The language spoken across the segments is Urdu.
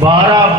12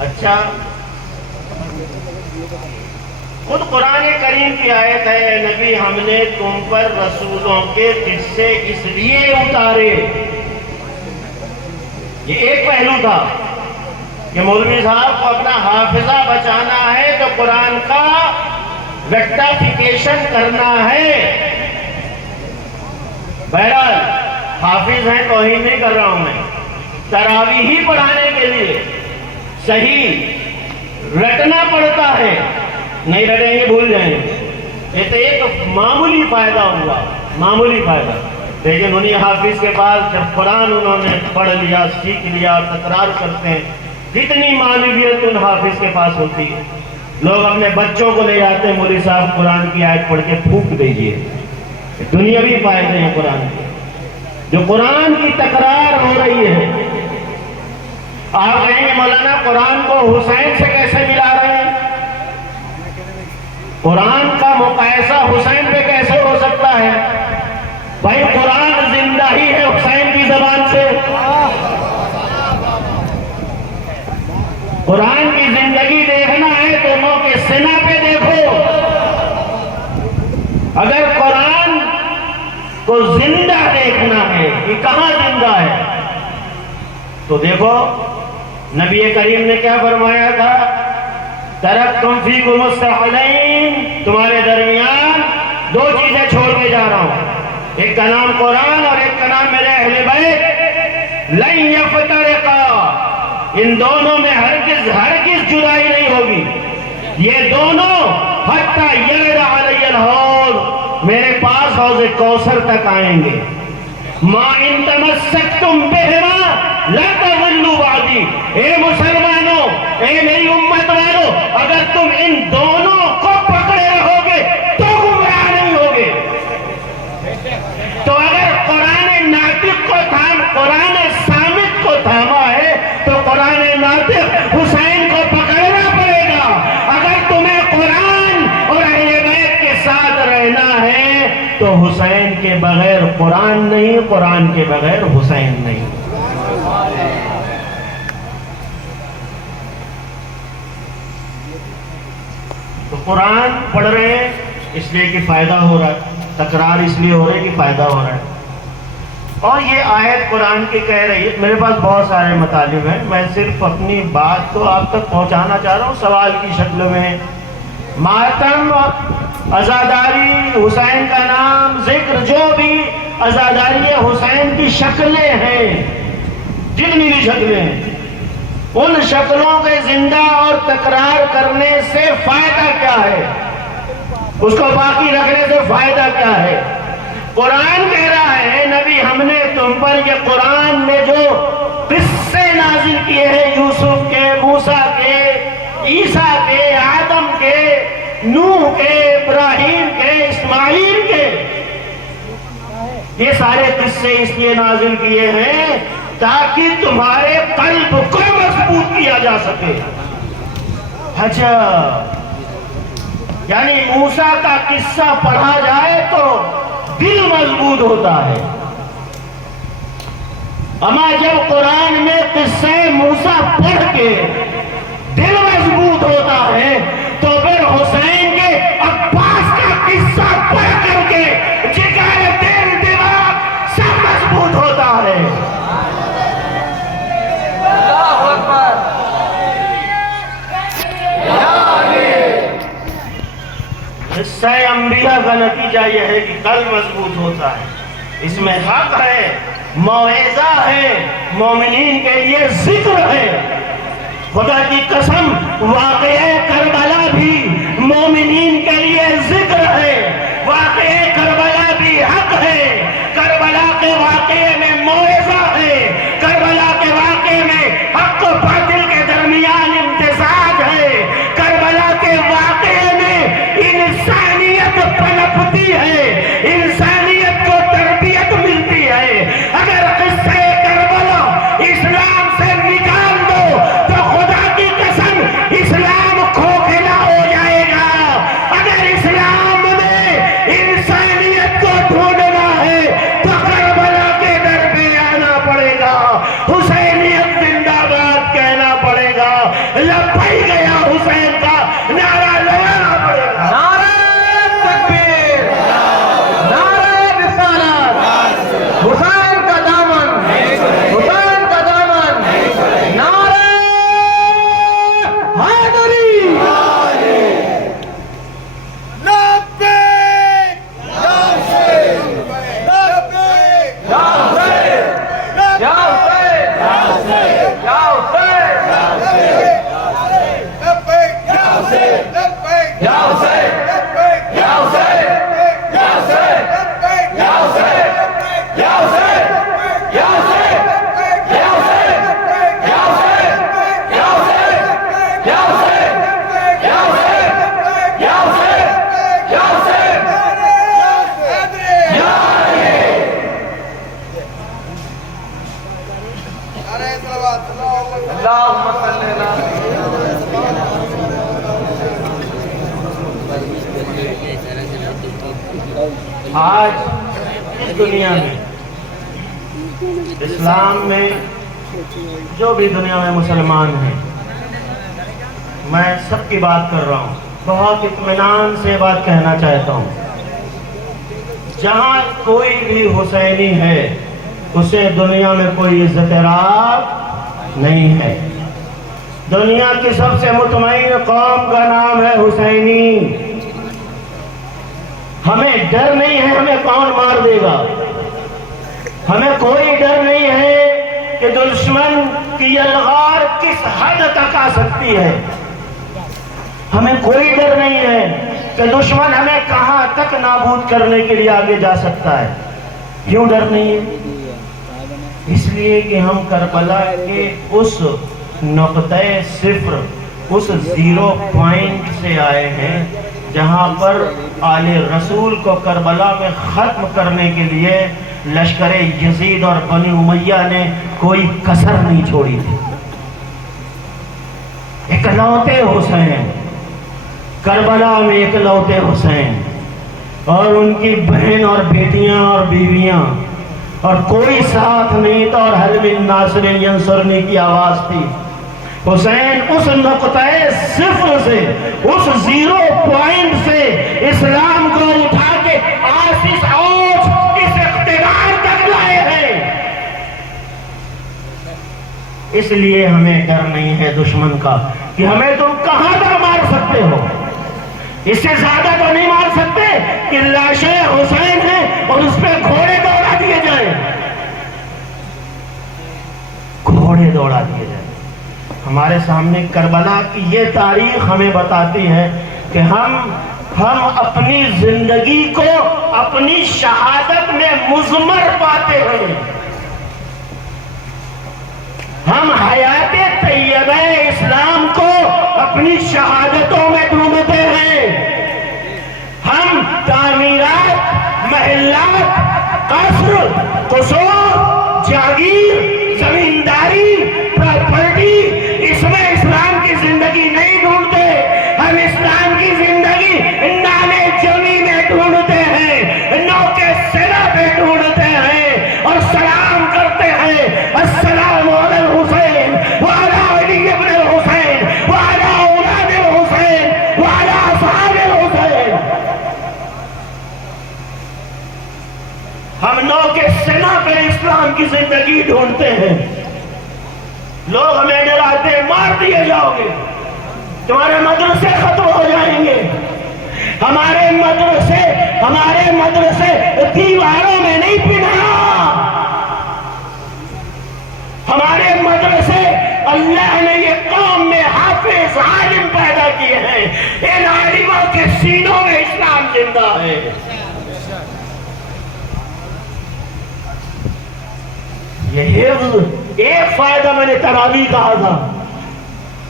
اچھا، خود قرآن کریم کی آیت ہے، اے نبی ہم نے تم پر رسولوں کے قصے اس لیے اتارے. یہ ایک پہلو تھا کہ مولوی صاحب کو اپنا حافظہ بچانا ہے تو قرآن کا ریکٹیفیکیشن کرنا ہے. بہرحال حافظ ہیں، توہین نہیں کر رہا ہوں میں. تراویح ہی پڑھانے کے لیے صحیح رٹنا پڑتا ہے، نہیں رٹیں گے بھول جائیں گے. یہ تو ایک معمولی فائدہ ہوا، معمولی فائدہ. لیکن انہی حافظ کے پاس جب قرآن انہوں نے پڑھ لیا، سیکھ لیا اور تکرار کرتے ہیں، کتنی معنویت ان حافظ کے پاس ہوتی ہے. لوگ اپنے بچوں کو لے جاتے ہیں، مولوی صاحب قرآن کی آیت پڑھ کے پھونک دیجئے. دنیاوی فائدے ہیں قرآن کے، جو قرآن کی تکرار ہو رہی ہے. آپ کہیں گے مولانا قرآن کو حسین سے کیسے ملا رہے ہیں؟ قرآن کا مقایسہ حسین پہ کیسے ہو سکتا ہے؟ بھائی قرآن زندہ ہی ہے حسین کی زبان سے. قرآن کی زندگی دیکھنا ہے تو نو کے سینہ پہ دیکھو. اگر قرآن کو زندہ دیکھنا ہے کہ کہاں زندہ ہے تو دیکھو نبی کریم نے کیا فرمایا تھا، ترکتم فیکم الثقلین، تمہارے درمیان دو چیزیں چھوڑ کے جا رہا ہوں، ایک کا نام قرآن اور ایک کا نام میرے اہل بیت. لن یفترقا، ان دونوں میں ہرگز جدائی نہیں ہوگی. یہ دونوں حتی یرد علی الحوض، میرے پاس حوض کوثر تک آئیں گے. ما ان تمسکتم بہما لا تضلوا بعدی. اے مسلمانوں، اے میری امت والوں، اگر تم ان دونوں کو پکڑے رہو گے تو گمراہ نہیں ہوگے. تو اگر قرآن ناطق کو قرآن صامت کو تھاما ہے تو قرآن ناطق حسین کو پکڑنا پڑے گا. اگر تمہیں قرآن اور اہل بیت کے ساتھ رہنا ہے تو حسین کے بغیر قرآن نہیں، قرآن کے بغیر حسین نہیں. تو قرآن پڑھ رہے ہیں اس لیے کہ فائدہ ہو رہا ہے، تکرار اس لیے ہو رہا ہے کہ فائدہ ہو رہا ہے. اور یہ آیت قرآن کی کہہ رہی ہے. میرے پاس بہت سارے مطالب ہیں، میں صرف اپنی بات تو آپ تک پہنچانا چاہ رہا ہوں سوال کی شکل میں. ماتم، عزاداری، حسین کا نام، ذکر، جو بھی عزاداری حسین کی شکلیں ہیں، جتنی بھی شکلیں ہیں، ان شکلوں کے زندہ اور تکرار کرنے سے فائدہ کیا ہے؟ اس کو باقی رکھنے سے فائدہ کیا ہے؟ قرآن کہہ رہا ہے نبی ہم نے تم پر یہ قرآن میں جو قصے نازل کیے ہیں، یوسف کے، موسیٰ کے، عیسیٰ کے، آدم کے، نوح کے، ابراہیم کے، اسماعیل کے، یہ سارے قصے اس لیے نازل کیے ہیں تاکہ تمہارے قلب کو مضبوط کیا جا سکے. اچھا، یعنی موسیٰ کا قصہ پڑھا جائے تو دل مضبوط ہوتا ہے. اما جب قرآن میں قصے موسیٰ پڑھ کے دل مضبوط ہوتا ہے تو پھر حسین کے عباس کا قصہ پڑھ کر کے جگر، دل، دماغ سب مضبوط ہوتا ہے. قصہ انبیاء کا نتیجہ یہ ہے کہ قلب مضبوط ہوتا ہے، اس میں حق ہے، موعظہ ہے، مومنین کے لیے ذکر ہے. خدا کی قسم واقعہ کربلا بھی مومنین کے لیے ذکر ہے، واقعہ کربلا بھی حق ہے. کربلا کے واقعے میں موعظہ ہے، کربلا کے واقعے میں حق و باطل کے درمیان امتزاج ہے، کربلا کے واقعے میں انسانیت پنپتی ہے، انسانیت کو تربیت ملتی ہے. اگر قصہ کربلا اسلام سے نکال دو تو خدا کی قسم اسلام کھوکھلا اللہم صلی اللہ آج اس دنیا میں اسلام میں جو بھی دنیا میں مسلمان ہیں، میں سب کی بات کر رہا ہوں، بہت اطمینان سے بات کہنا چاہتا ہوں، جہاں کوئی بھی حسینی ہے اسے دنیا میں کوئی عزت راب نہیں ہے۔ دنیا کی سب سے مطمئن قوم کا نام ہے حسینی۔ ہمیں ڈر نہیں ہے ہمیں کون مار دے گا، ہمیں کوئی ڈر نہیں ہے کہ دشمن کی یلغار کس حد تک آ سکتی ہے، ہمیں کوئی ڈر نہیں ہے کہ دشمن ہمیں کہاں تک نابود کرنے کے لیے آگے جا سکتا ہے۔ کیوں ڈر نہیں ہے؟ اس لیے کہ ہم کربلا کے اس نقطۂ صفر، اس زیرو پوائنٹ سے آئے ہیں جہاں پر آل رسول کو کربلا میں ختم کرنے کے لیے لشکر یزید اور بنی امیہ نے کوئی کسر نہیں چھوڑی تھی۔ اکلوتے حسین، کربلا میں اکلوتے حسین، اور ان کی بہن اور بیٹیاں اور بیویاں، اور کوئی ساتھ نہیں تھا، اور حل من ناصر ینصرنی کی آواز تھی۔ حسین اس نقطۂ صفر سے، اس زیرو پوائنٹ سے اسلام کو اٹھا کے آج اس اوج، اس اقتدار تک لائے ہیں۔ اس لیے ہمیں ڈر نہیں ہے دشمن کا کہ ہمیں تم کہاں تک مار سکتے ہو، اس سے زیادہ تو نہیں مار سکتے کہ لاشیں حسین ہیں اور اس پہ گھوڑے دوڑا دیے جائیں، گھوڑے دوڑا دیے جائیں۔ ہمارے سامنے کربلا کی یہ تاریخ ہمیں بتاتی ہے کہ ہم اپنی زندگی کو اپنی شہادت میں مضمر پاتے ہیں، ہم حیات طیبہ اسلام کو اپنی شہادتوں میں ڈھونڈتے ہیں، ہم تعمیرات، محلات، قصر، قصور، جاگیر، زمینداری، پراپرٹی، اس میں اسلام کی زندگی نہیں ڈھونڈتے، ہم اسلام کی زندگی نانے جمی میں ڈھونڈتے ہیں، نوکے سرا پہ ڈھونڈتے ہیں، اور سلام کرتے ہیں، السلام علی الحسین وعلی علی ابن الحسین وعلی اولاد الحسین وعلی اصحاب الحسین۔ ہم نوکے سنا پہ اسلام کی زندگی ڈھونڈتے ہیں۔ لوگ ہمیں ڈراتے ہیں، مار دیے جاؤ گے، تمہارے مدرسے ختم ہو جائیں گے۔ ہمارے مدرسے دیواروں میں نہیں پنہا، ہمارے مدرسے اللہ نے یہ قوم میں حافظ عالم پیدا کیے ہیں، ان عالموں کے سینوں میں اسلام زندہ ہے۔ یہ حفظ، ایک فائدہ میں نے تراویح کہا تھا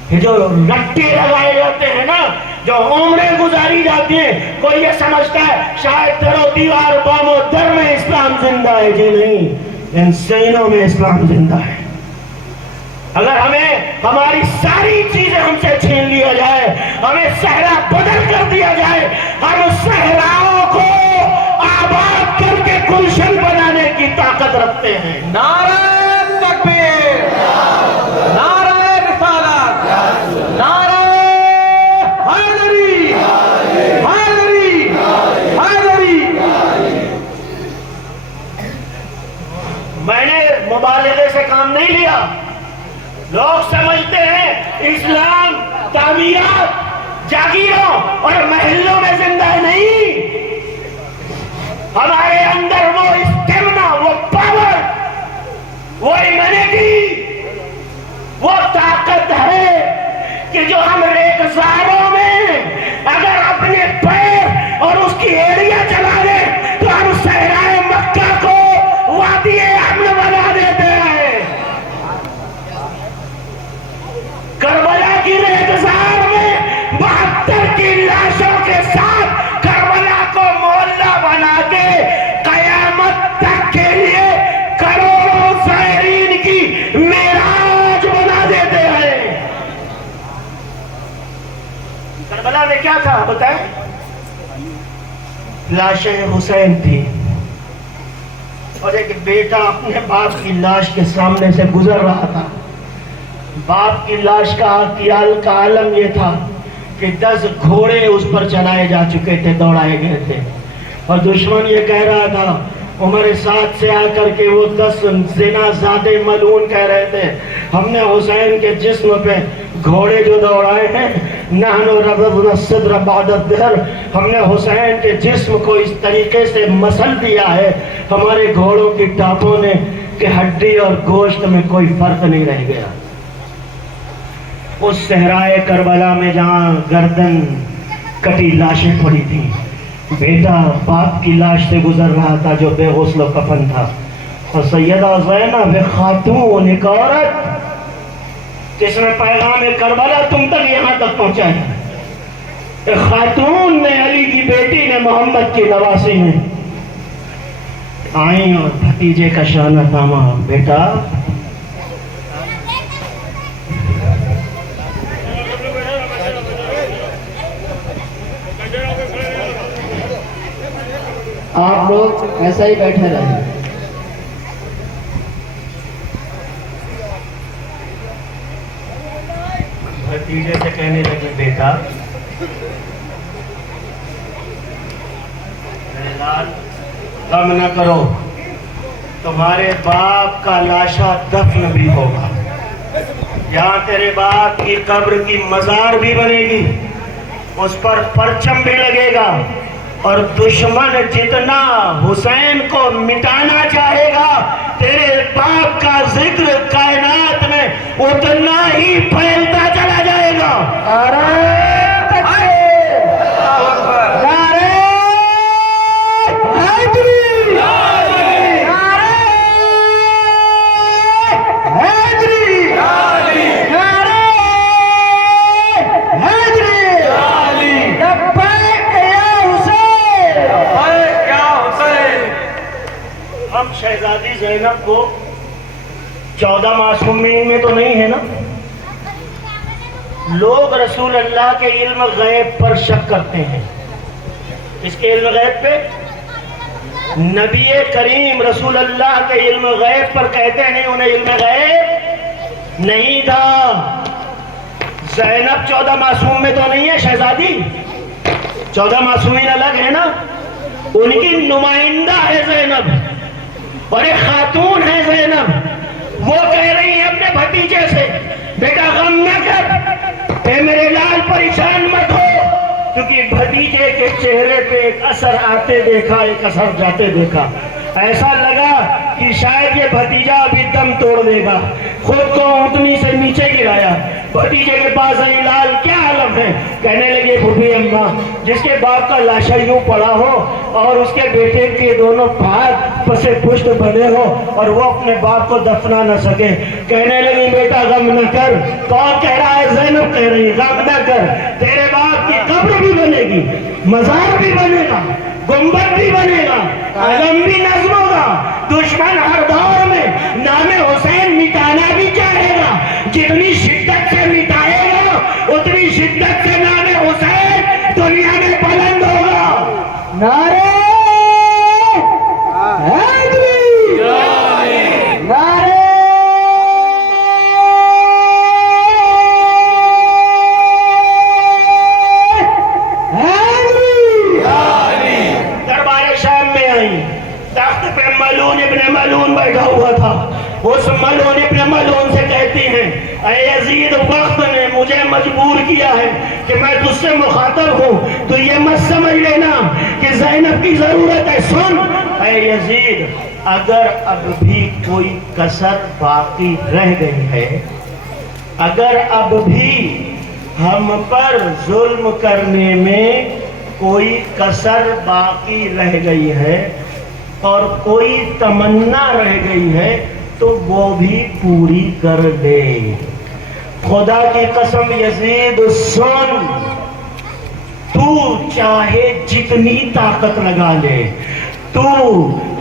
کہ جو رٹے لگائے جاتے ہیں نا، جو عمریں گزاری جاتی ہیں، کوئی یہ سمجھتا ہے شاید در و دیوار بام و در میں اسلام زندہ ہے، جی نہیں، ان سینوں میں اسلام زندہ ہے۔ اگر ہمیں ہماری ساری چیزیں ہم سے چھین لیا جائے، ہمیں صحرا بدل کر دیا جائے، ہم صحراؤں کو آباد کر کے گلشن بنانے کی طاقت رکھتے ہیں۔ نعرہ تکبیر، نعرہ رسالت، نعرہ حیدری، حیدری، حیدری۔ میں نے مبالغے سے کام نہیں لیا، لوگ سمجھتے ہیں اسلام تعمیرات، جاگیروں اور محلوں میں زندہ ہے، نہیں، ہمارے اندر وہ اسٹیمنا، وہ پاور، وہ ایمنیٹی، وہ طاقت ہے کہ جو ہم ریگزاروں میں اگر اپنے پیر اور اس کی ایڑیاں چلا دیں تو ہم صحرائے مکہ کو وادی امن بنا دیتے ہیں۔ کربلا کی ریگزار میں 72 کی لاشوں کے ساتھ کربلا کو محلہ بنا کے قیامت تک کے لیے کروڑوں زائرین کی لاشیں حسین تھی اور ایک بیٹا اپنے باپ کی لاش کے سامنے سے گزر رہا تھا. باپ کی لاش کا عالم یہ تھا کہ 10 گھوڑے اس پر چلائے جا چکے تھے, دوڑائے گئے تھے, اور دشمن یہ کہہ رہا تھا, عمر سعد سے آ کر کے وہ 10 زنا زادے ملعون کہہ رہے تھے, ہم نے حسین کے جسم پہ گھوڑے جو دوڑائے ہیں, نحن ربضنا الصدر بعد الدہر, ہم نے حسین کے جسم کو اس طریقے سے مسل دیا ہے ہمارے گھوڑوں کی ٹاپوں نے کہ ہڈی اور گوشت میں کوئی فرق نہیں رہ گیا. اس صحرائے کربلا میں جہاں گردن کٹی لاشیں پڑی تھیں, بیٹا باپ کی لاش سے گزر رہا تھا جو بے غسل و کفن تھا, اور سیدہ زینب خاتون ایک عورت جس نے پیغام کربلا تم تک یہاں تک پہنچایا, ایک خاتون نے, علی کی بیٹی نے, محمد کی نواسی نے آئیں اور بھتیجے کا شانہ تھاما, بیٹا آپ لوگ ایسا ہی بیٹھے رہیں. بھتیجے سے کہنے لگے, بیٹا میرے لال غم نہ کرو, تمہارے باپ کا لاشا دفن بھی ہوگا, یہاں تیرے باپ کی قبر کی مزار بھی بنے گی, اس پر پرچم بھی لگے گا, اور دشمن جتنا حسین کو مٹانا چاہے گا تیرے باپ کا ذکر کائنات میں اتنا ہی پھیلتا چلا جائے گا. شہزادی زینب کو 14 معصومین میں تو نہیں ہے نا؟ لوگ رسول اللہ کے علم غیب پر شک کرتے ہیں. اس کے علم غیب پہ نبی کریم رسول اللہ کے علم غیب پر کہتے ہیں انہیں علم غیب نہیں تھا. زینب 14 معصوم میں تو نہیں ہے شہزادی, 14 معصومین الگ ہے نا, ان کی نمائندہ ہے زینب, اور ایک خاتون ہے زینب. وہ کہہ رہی ہے اپنے بھتیجے سے, بیٹا غم نہ کر, اے میرے لال پریشان مت ہو, کیونکہ بھتیجے کے چہرے پہ ایک اثر آتے دیکھا, ایک اثر جاتے دیکھا. ایسا لگا کہ شاید یہ بھتیجا ابھی دم توڑ دے گا, خود کو اونٹنی سے نیچے گرایا. بھتیجے کے پاس آئی, لال کیا حالت ہے؟ کہنے لگے پھوپھی اماں, جس کے باپ کا لاشا یوں پڑا ہو اور اس کے بیٹے کے دونوں ہاتھ پسے پشت بندھے ہو اور وہ اپنے باپ کو دفنا نہ سکے. کہنے لگی بیٹا غم نہ کر. کون کہہ رہا ہے؟ زینب کہہ رہی, غم نہ کر, تیرے باپ کی قبر بھی بنے گی, مزار بھی بنے گا, گنبد بھی بنے گا, عالم بھی نظم ہوگا. دشمن ہر دور میں نام حسین مٹانا بھی چاہے گا, جتنی شدت سے مٹائے گا اتنی شدت سے نام حسین دنیا میں بلند ہوگا. نعرہ حیدری, نعرہ ملعون ابن ملعون بیٹھا ہوا تھا. اس ملعون ابن ملعون سے کہتی ہیں, اے یزید, وقت نے مجھے مجبور کیا ہے کہ میں تجھ سے مخاطب ہوں, تو یہ مت سمجھ لینا کہ زینب کی ضرورت ہے. سن اے یزید, اگر اب بھی کوئی کسر باقی رہ گئی ہے, اگر اب بھی ہم پر ظلم کرنے میں کوئی کسر باقی رہ گئی ہے اور کوئی تمنا رہ گئی ہے, تو وہ بھی پوری کر دے. خدا کی قسم یزید سن, تو چاہے جتنی طاقت لگا لے, تو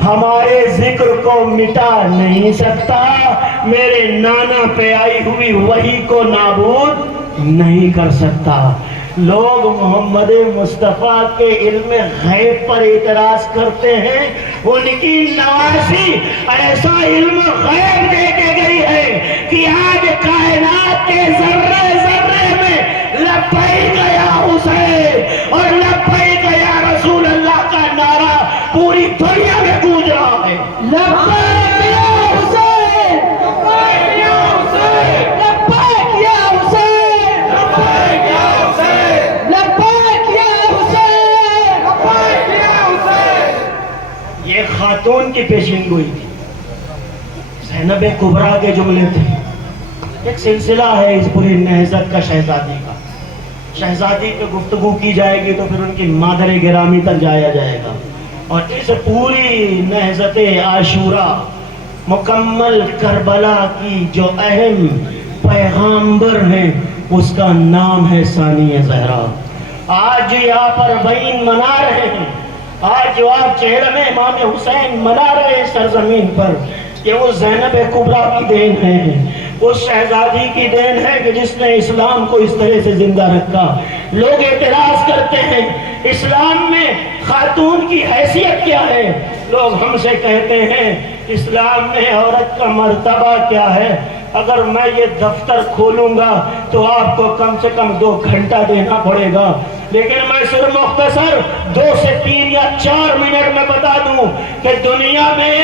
ہمارے ذکر کو مٹا نہیں سکتا, میرے نانا پہ آئی ہوئی وحی کو نابود نہیں کر سکتا. لوگ محمد مصطفیٰ کے علم غیب پر اعتراض کرتے ہیں، ان کی نواسی ایسا علم غیب دے کے گئی ہے کہ آج کائنات کے ذرے ذرے میں لبیک یا حسین اور لبیک یا رسول اللہ کا نعرہ پوری دنیا میں گونج رہا ہے۔ لبیک یا حسین، لبیک یا حسین، لبیک یا حسین، لبیک یا حسین، لبیک یا حسین، لبیک یا حسین۔ یہ خاتون کی پیشین گوئی تھی، زینب کبریٰ کے جملے تھے۔ ایک سلسلہ ہے اس پوری نہضت کا شہزادی کا، شہزادی پہ گفتگو کی جائے گی تو پھر ان کی مادر گرامی تک جایا جائے گا، اور اس پوری نہضت عاشوراء مکمل کربلا کی جو اہم پیغامبر ہیں اس کا نام ہے ثانیہ زہرا۔ آج یہاں پر بین منا رہے ہیں، آج جو آپ چہرہ میں امام حسین منا رہے ہیں سرزمین پر، یہ وہ زینب کبریٰ کی دین ہے، اس شہزادی کی دین ہے کہ جس نے اسلام کو اس طرح سے زندہ رکھا۔ لوگ اعتراض کرتے ہیں اسلام میں خاتون کی حیثیت کیا ہے، لوگ ہم سے کہتے ہیں اسلام میں عورت کا مرتبہ کیا ہے۔ اگر میں یہ دفتر کھولوں گا تو آپ کو کم سے کم 2 گھنٹہ دینا پڑے گا، لیکن میں صرف مختصر 2 سے 3 یا 4 منٹ میں بتا دوں کہ دنیا میں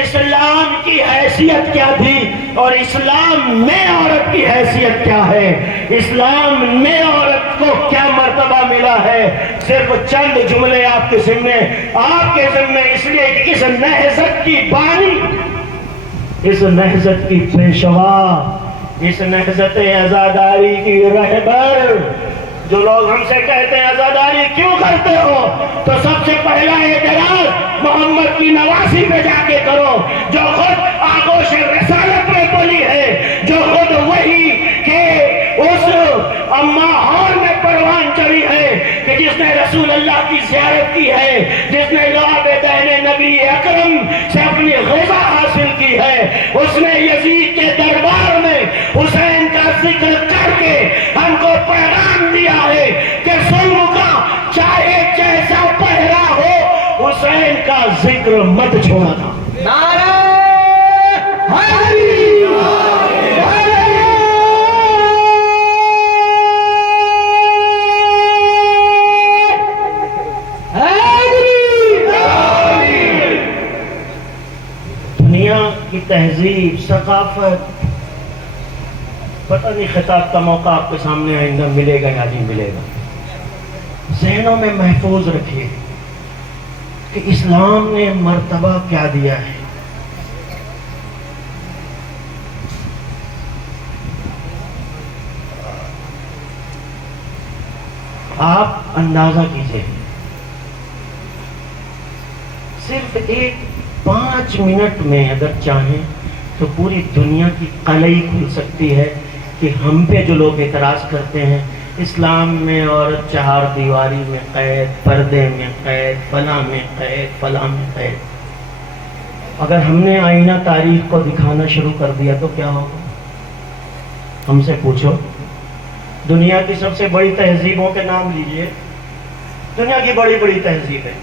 اسلام کی حیثیت کیا تھی اور اسلام میں عورت کی حیثیت کیا ہے، اسلام میں عورت کو کیا مرتبہ ملا ہے۔ صرف چند جملے آپ کے ذمے اس لیے کہ اس نہضت کی بانی، اس نہضت کی پیشوا، اس نہضت عزاداری کی رہبر، جو لوگ ہم سے کہتے ہیں عزاداری کیوں کرتے ہو، تو سب سے پہلا اعتراض محمد کی نواسی پہ جا کے کرو، جو خود آغوش رسالت میں بولی ہے، جو خود وہی کہ اس ماحول میں پروان چڑھی ہے کہ جس نے رسول اللہ کی زیارت کی ہے، جس نے لعاب دہن نبی اکرم سے اپنی غذا حاصل کی ہے، اس نے یزید کے دربار میں حسین کا ذکر کر کے ہم کو پیغام دیا ہے کہ ظلم کا چاہے جیسا پہرا ہو حسین کا ذکر مت چھوڑنا۔ نعرہ حیدری، دنیا کی تہذیب، ثقافت، پتہ نہیں خطاب کا موقع آپ کے سامنے آئندہ ملے گا یا نہیں ملے گا، ذہنوں میں محفوظ رکھیے کہ اسلام نے مرتبہ کیا دیا ہے۔ آپ اندازہ کیجئے، صرف 5 منٹ میں اگر چاہیں تو پوری دنیا کی قلعی کھل سکتی ہے کہ ہم پہ جو لوگ اعتراض کرتے ہیں اسلام میں عورت 4 دیواری میں قید، پردے میں قید، فلاں میں قید، فلاں میں قید۔ اگر ہم نے آئینہ تاریخ کو دکھانا شروع کر دیا تو کیا ہوگا؟ ہم سے پوچھو، دنیا کی سب سے بڑی تہذیبوں کے نام لیجئے، دنیا کی بڑی بڑی تہذیبیں،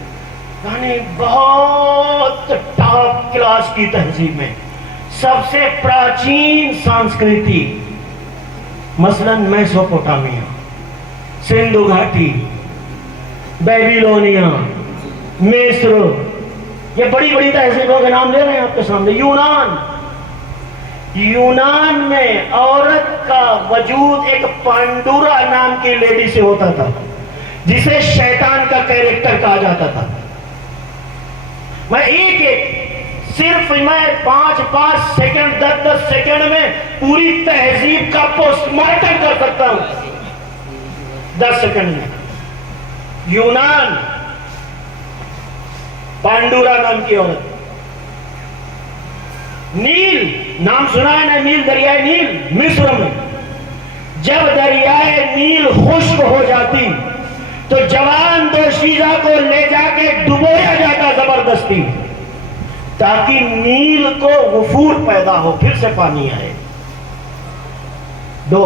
یعنی بہت ٹاپ کلاس کی تہذیبیں، سب سے پراچین سانسکرتی، مثلا میسوپوٹامیا، سندھو گھاٹی، بیبیلونیا، مصر، یہ بڑی بڑی تہذیبوں کے نام لے رہے ہیں آپ کے سامنے۔ یونان میں عورت کا وجود ایک پانڈورا نام کی لیڈی سے ہوتا تھا جسے شیطان کا کیریکٹر کہا جاتا تھا۔ میں صرف 5 سیکنڈ 10 سیکنڈ میں پوری تہذیب کا پوسٹ مارٹم کر سکتا ہوں، 10 سیکنڈ میں۔ یونان، پانڈورا نام کی عورت، نیل نام سنا ہے نا، نیل، دریائے نیل مصر میں جب دریائے نیل خشک ہو جاتی تو جوان دوشیزہ کو لے جا کے ڈبویا جاتا زبردستی تاکہ نیل کو غفور پیدا ہو، پھر سے پانی آئے۔ 2،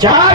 4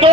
2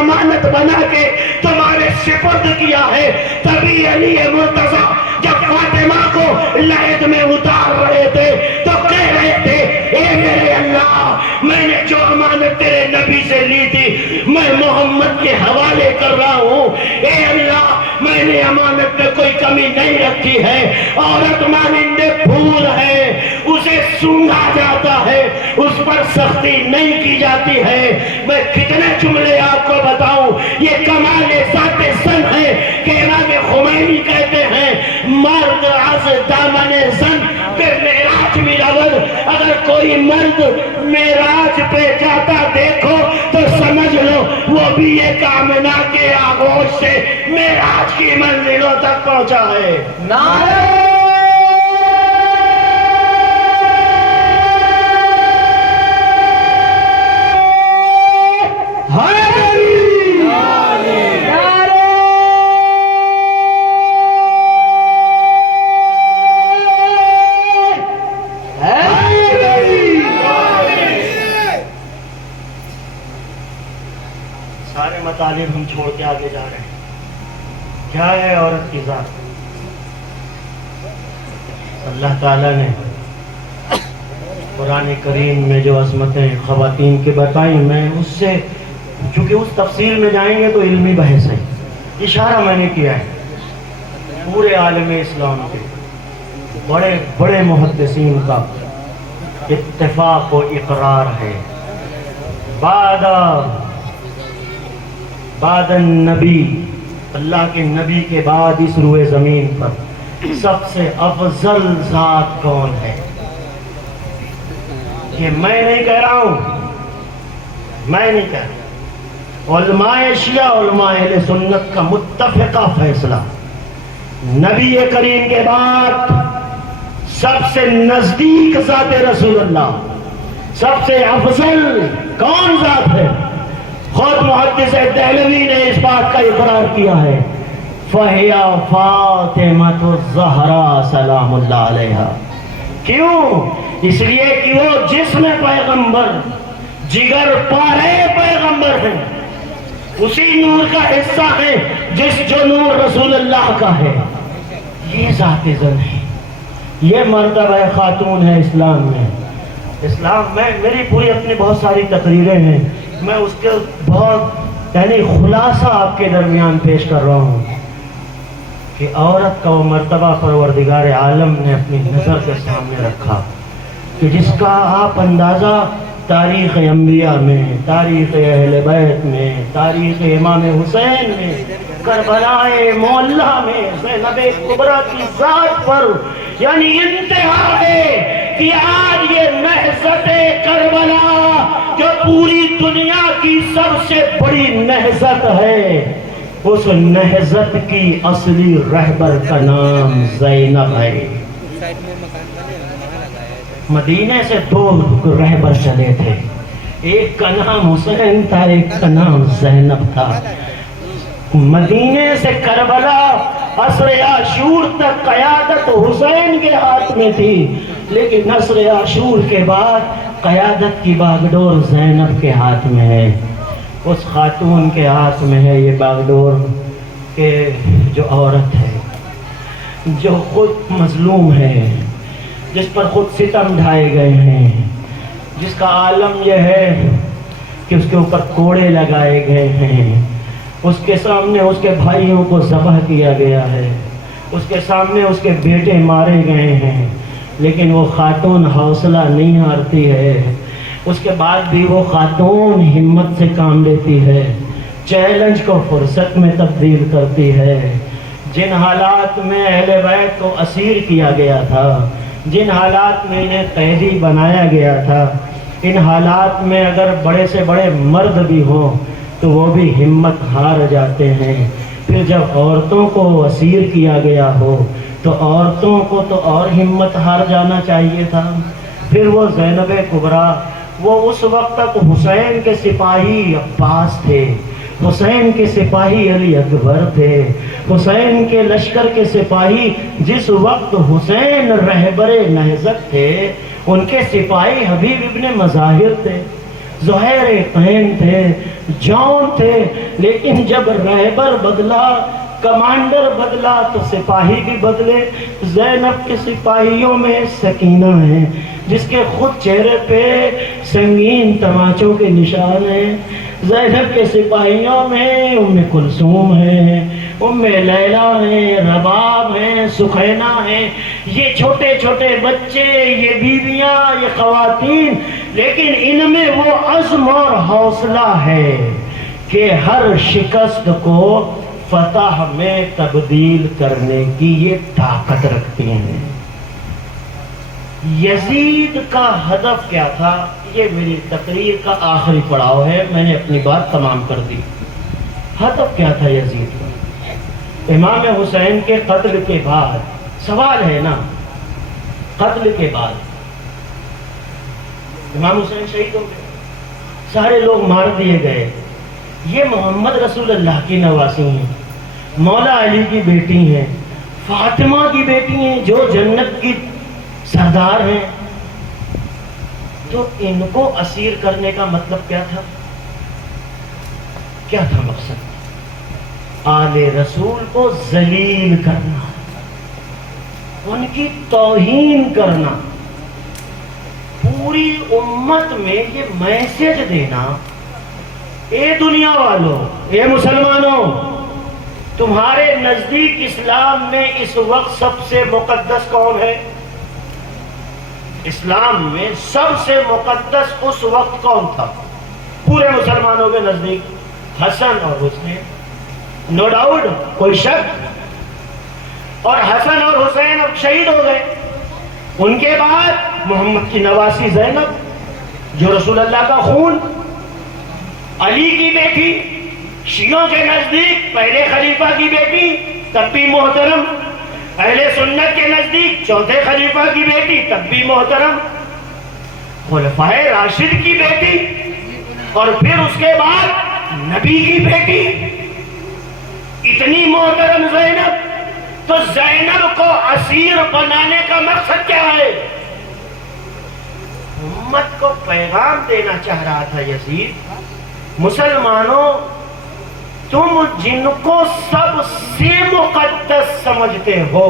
امانت بنا کے تمہارے سپرد کیا ہے. تبھی علی مرتضیٰ جب فاطمہ کو لحد میں اتار رہے تھے تو کہہ رہے تھے اے میرے اللہ، میں نے جو امانت تیرے نبی سے لی تھی میں محمد کے حوالے کر رہا ہوں. اے اللہ، میں نے امانت میں کوئی کمی نہیں رکھی ہے. عورت مانند پھول ہے، اسے سونگا جاتا ہے، اس پر سختی نہیں کی جاتی ہے. میں کتنے جملے آپ کو بتاؤں، یہ کمال ذات زن ہے کہ امام خمینی کہتے ہیں مرد از دامن زن پہ معراج بھی رود. اگر کوئی مرد معراج پہ جاتا دیکھو تو سمجھ لو وہ بھی ایک آمنہ کے آغوش سے معراج کی منزلوں تک پہنچا ہے. نعرہ سارے مطالب ہم چھوڑ کے آگے جا رہے ہیں. کیا ہے عورت کی ذات؟ اللہ تعالیٰ نے قرآن کریم میں جو عظمتیں خواتین کی بتائیں، میں اس سے چونکہ اس تفصیل میں جائیں گے تو علمی بحث ہے. اشارہ میں نے کیا ہے پورے عالم اسلام کے بڑے بڑے محدثین کا اتفاق و اقرار ہے. بعد النبی، اللہ کے نبی کے بعد اس روئے زمین پر سب سے افضل ذات کون ہے؟ یہ میں نہیں کہہ رہا ہوں، میں نہیں کہہ رہا. علماء شیعہ، علماء اہل سنت کا متفقہ فیصلہ، نبی کریم کے بعد سب سے نزدیک ذات رسول اللہ، سب سے افضل کون ذات ہے؟ خود محدث دہلوی نے اس بات کا اقرار کیا ہے، فَهِيَ فَاطِمَةُ الزَّهْرَا سلام اللہ علیہا. کیوں؟ اس لیے کہ وہ جسم پیغمبر، جگر پارے پیغمبر ہیں، اسی نور کا حصہ ہے جو نور رسول اللہ کا ہے. یہ ذات زن ہے، یہ مرتبہ خاتون ہے اسلام میں. اسلام میں میری پوری اپنی بہت ساری تقریریں ہیں، میں اس کے بہت خلاصہ آپ کے درمیان پیش کر رہا ہوں کہ عورت کا وہ مرتبہ پروردگار عالم نے اپنی نظر کے سامنے رکھا کہ جس کا آپ اندازہ تاریخ انبیاء میں، تاریخ اہل بیت میں، تاریخ امام حسین میں، کربلا معلیٰ میں زینب کبریٰ کی ذات پر یعنی انتہا ہے کہ آج یہ نہضت کربلا جو پوری دنیا کی سب سے بڑی نہضت ہے، اس نہضت کی اصلی رہبر کا نام زینب ہے. مدینے سے دو رہبر چلے تھے، ایک کا نام حسین تھا، ایک کا نام زینب تھا. مدینے سے کربلا عصر عاشور تک قیادت حسین کے ہاتھ میں تھی، لیکن عصر عاشور کے بعد قیادت کی باغڈور زینب کے ہاتھ میں ہے. اس خاتون کے ہاتھ میں ہے یہ باغڈور کہ جو عورت ہے، جو خود مظلوم ہے، جس پر خود ستم ڈھائے گئے ہیں، جس کا عالم یہ ہے کہ اس کے اوپر کوڑے لگائے گئے ہیں، اس کے سامنے اس کے بھائیوں کو ذبح کیا گیا ہے، اس کے سامنے اس کے بیٹے مارے گئے ہیں، لیکن وہ خاتون حوصلہ نہیں ہارتی ہے. اس کے بعد بھی وہ خاتون ہمت سے کام لیتی ہے، چیلنج کو فرصت میں تبدیل کرتی ہے. جن حالات میں اہل بیت کو اسیر کیا گیا تھا، جن حالات میں انہیں قیدی بنایا گیا تھا، ان حالات میں اگر بڑے سے بڑے مرد بھی ہوں تو وہ بھی ہمت ہار جاتے ہیں. پھر جب عورتوں کو اسیر کیا گیا ہو تو عورتوں کو تو اور ہمت ہار جانا چاہیے تھا. پھر وہ زینب کبریٰ، وہ اس وقت تک حسین کے سپاہی عباس تھے، حسین کے سپاہی علی اکبر تھے، حسین کے لشکر کے سپاہی جس وقت حسین رہبر نہضت تھے، ان کے سپاہی حبیب ابن مظاہر تھے، زہیر قین تھے، جون تھے، لیکن جب رہبر بدلا، کمانڈر بدلا تو سپاہی بھی بدلے۔ زینب کے سپاہیوں میں سکینہ ہے جس کے خود چہرے پہ سنگین تماچوں کے نشان ہیں۔ زینب کے سپاہیوں میں ام کلثوم ہے، ام لیلا ہیں، رباب ہیں، سخینہ ہیں، یہ چھوٹے چھوٹے بچے، یہ بیویاں، یہ خواتین، لیکن ان میں وہ عزم اور حوصلہ ہے کہ ہر شکست کو فتح میں تبدیل کرنے کی یہ طاقت رکھتی ہیں۔ یزید کا ہدف کیا تھا؟ یہ میری تقریر کا آخری پڑاؤ ہے، میں نے اپنی بات تمام کر دی۔ ہدف کیا تھا یزید کا؟ امام حسین کے قتل کے بعد، سوال ہے نا، قتل کے بعد امام حسین شہید ہو گئے، سارے لوگ مار دیے گئے، یہ محمد رسول اللہ کی نواسی ہیں، مولا علی کی بیٹی ہیں، فاطمہ کی بیٹی ہیں جو جنت کی سردار ہیں، تو ان کو اسیر کرنے کا مطلب کیا تھا؟ کیا تھا مقصد؟ آل رسول کو ذلیل کرنا، ان کی توہین کرنا، پوری امت میں یہ میسج دینا، اے دنیا والوں، اے مسلمانوں، تمہارے نزدیک اسلام میں اس وقت سب سے مقدس کون ہے؟ اسلام میں سب سے مقدس اس وقت کون تھا پورے مسلمانوں کے نزدیک؟ حسن اور حسین، نو ڈاؤٹ، کوئی شک۔ اور حسن اور حسین اب شہید ہو گئے، ان کے بعد محمد کی نواسی زینب جو رسول اللہ کا خون، علی کی بیٹی، شیعوں کے نزدیک پہلے خلیفہ کی بیٹی تب بھی محترم، اہل سنت کے نزدیک چوتھے خلیفہ کی بیٹی تب بھی محترم، خلفائے راشد کی بیٹی، اور پھر اس کے بعد نبی کی بیٹی، اتنی محترم زینب۔ تو زینب کو اسیر بنانے کا مقصد کیا ہے؟ امت کو پیغام دینا چاہ رہا تھا یزید، مسلمانوں، تم جن کو سب سے مقدس سمجھتے ہو،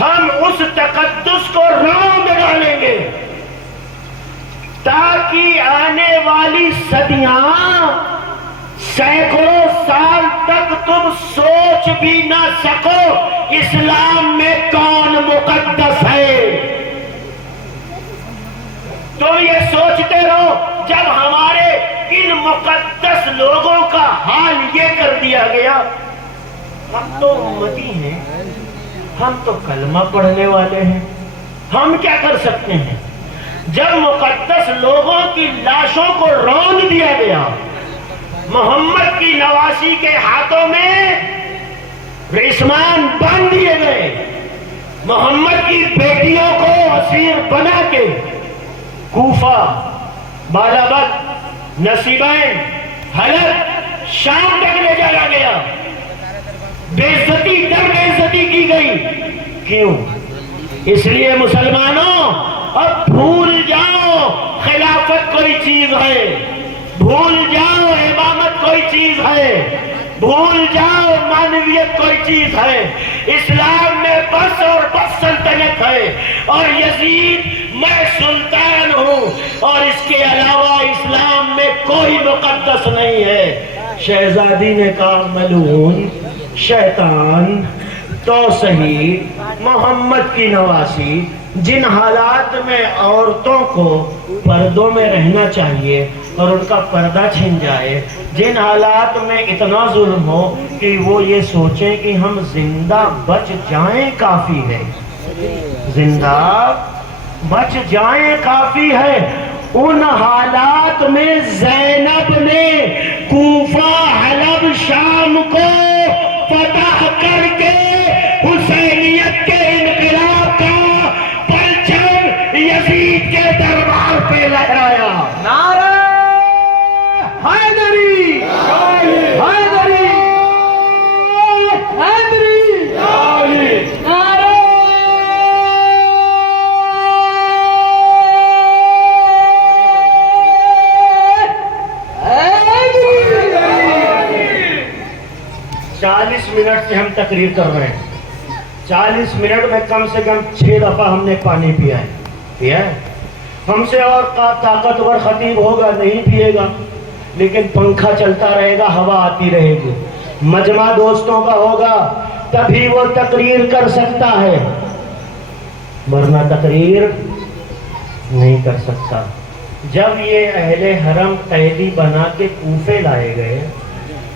ہم اس تقدس کو رون ڈالیں گے تاکہ آنے والی صدیاں، سینکڑوں سال تک تم سوچ بھی نہ سکو اسلام میں کون مقدس ہے۔ تم یہ سوچتے رہو، جب ہمارے ان مقدس لوگوں کا حال یہ کر دیا گیا، ہم تو امتی ہیں، ہم تو کلمہ پڑھنے والے ہیں، ہم کیا کر سکتے ہیں؟ جب مقدس لوگوں کی لاشوں کو رون دیا گیا، محمد کی نواسی کے ہاتھوں میں ریشمان باندھ دیے گئے، محمد کی بیٹیوں کو اسیر بنا کے کوفہ، بالابد، نصیبین، حلب، شام تک لے جایا گیا، بے عزتی در بے عزتی کی گئی۔ کیوں؟ اس لیے مسلمانوں، اب بھول جاؤ خلافت کوئی چیز ہے، بھول جاؤ امامت کوئی چیز ہے، بھول جاؤ معنویت کوئی چیز ہے۔ اسلام میں بس اور بس سلطنت ہے، اور یزید میں سلطان ہوں، اور اس کے علاوہ اسلام میں کوئی مقدس نہیں ہے۔ شہزادی نے کہا ملعون، شیطان، تو صحیح محمد کی نواسی، جن حالات میں عورتوں کو پردوں میں رہنا چاہیے اور ان کا پردہ چھن جائے، جن حالات میں اتنا ظلم ہو کہ وہ یہ سوچیں کہ ہم زندہ بچ جائیں کافی ہے، زندہ بچ جائیں کافی ہے، ان حالات میں زینب نے کوفہ، حلب، شام کو فتح کر کے حسینیت کے انقلاب کا پرچم یزید کے دربار پہ لہرایا۔ نعرہ حیدری، حیدری، حیدری، نعرہ 40 منٹ سے ہم تقریر کر رہے ہیں. 40 منٹ میں کم سے کم 6 دفعہ ہم نے پانی پیا ہے. ہم سے اور طاقتور خطیب ہوگا نہیں پیے گا، لیکن پنکھا چلتا رہے گا، ہوا آتی رہے گی. مجمع دوستوں کا ہوگا تبھی وہ تقریر کر سکتا ہے، ورنہ تقریر نہیں کر سکتا. جب یہ اہل حرم قیدی بنا کے کوفے لائے گئے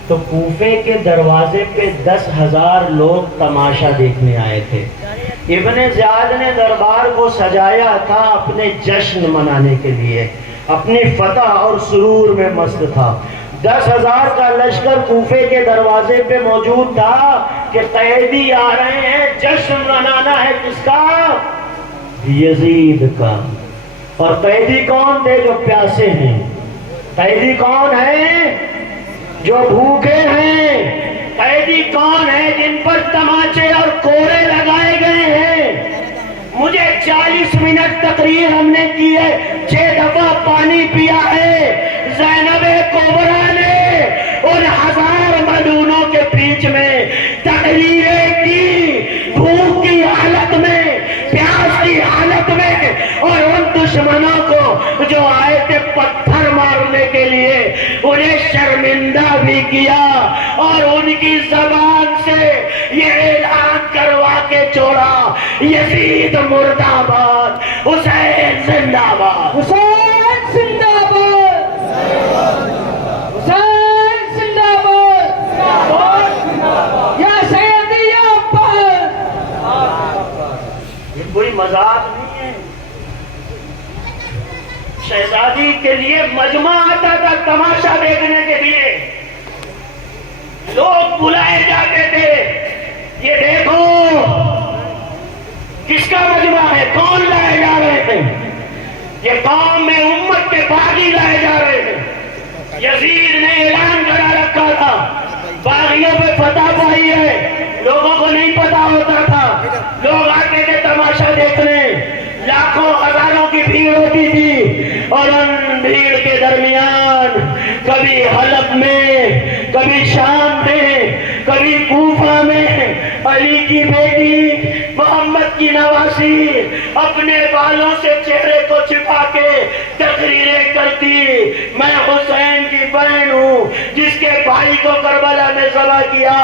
تو کوفے کے دروازے پہ 10,000 لوگ تماشا دیکھنے آئے تھے. ابن زیاد نے دربار کو سجایا تھا اپنے جشن منانے کے لیے، اپنی فتح اور سرور میں مست تھا. 10,000 کا لشکر کوفے کے دروازے پہ موجود تھا کہ قیدی آ رہے ہیں، جشن منانا ہے. کس کا؟ یزید کا. اور قیدی کون تھے؟ جو پیاسے ہیں. قیدی کون ہیں؟ جو بھوکے ہیں. قیدی کون ہیں؟ جن پر تماچے اور کوڑے لگائے گئے ہیں. مجھے 40 منٹ تقریر ہم نے کی ہے، 6 دفعہ پانی پیا ہے. زینب کبریٰ نے ان 1000 ملعونوں کے بیچ میں تقریریں کی، بھوک کی حالت میں، پیاس کی حالت میں، اور ان دشمنوں کو جو آئے تھے پتھر مارنے کے لیے انہیں شرمندہ بھی کیا، اور ان کی زبان سے یہ اعلان کروا کے چھوڑا، یزید مرد آباد، حسین زندہ باد. حسین زندہ باد، حسین زندہ باد، یا سیدی یا عباس. یہ کوئی مذاق نہیں ہے. شہزادی کے لیے مجمع آتا تھا تماشا دیکھنے کے لیے، لوگ بلائے جاتے تھے. یہ دیکھو کس کا مجمع ہے، کون لائے جا رہے تھے؟ یہ قوم میں امت کے باغی لائے جا رہے تھے. یزید نے اعلان کرا رکھا تھا باغیوں پہ فتح پائی ہے. لوگوں کو نہیں پتا ہوتا تھا، لوگ آتے تھے تماشا دیکھنے، لاکھوں ہزاروں کی بھیڑ ہوتی تھی. اور ان بھیڑ کے درمیان کبھی حلب میں، کبھی شام میں، کبھی کوفہ میں علی کی بیٹی محمد کی نواسی اپنے بالوں سے چہرے کو چھپا کے تقریریں کرتی، میں حسین کی بہن ہوں جس کے بھائی کو کربلا میں ذبح کیا،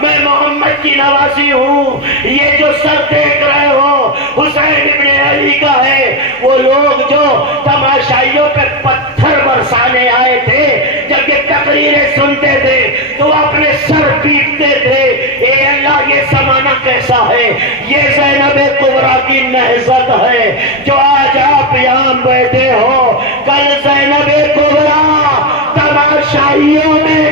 میں محمد کی نواسی ہوں. یہ جو سر دیکھ رہے ہو حسین ابن علی کا ہے. وہ لوگ جو تماشائیوں پہ پتھر برسانے آئے تھے جب یہ تقریریں سنتے تھے تو اپنے سر پیٹتے تھے. اے اللہ یہ زمانہ کیسا ہے؟ یہ زینب کبریٰ کی نہضت ہے جو آج آپ یہاں بیٹھے ہو. کل زینب کبریٰ تماشائیوں میں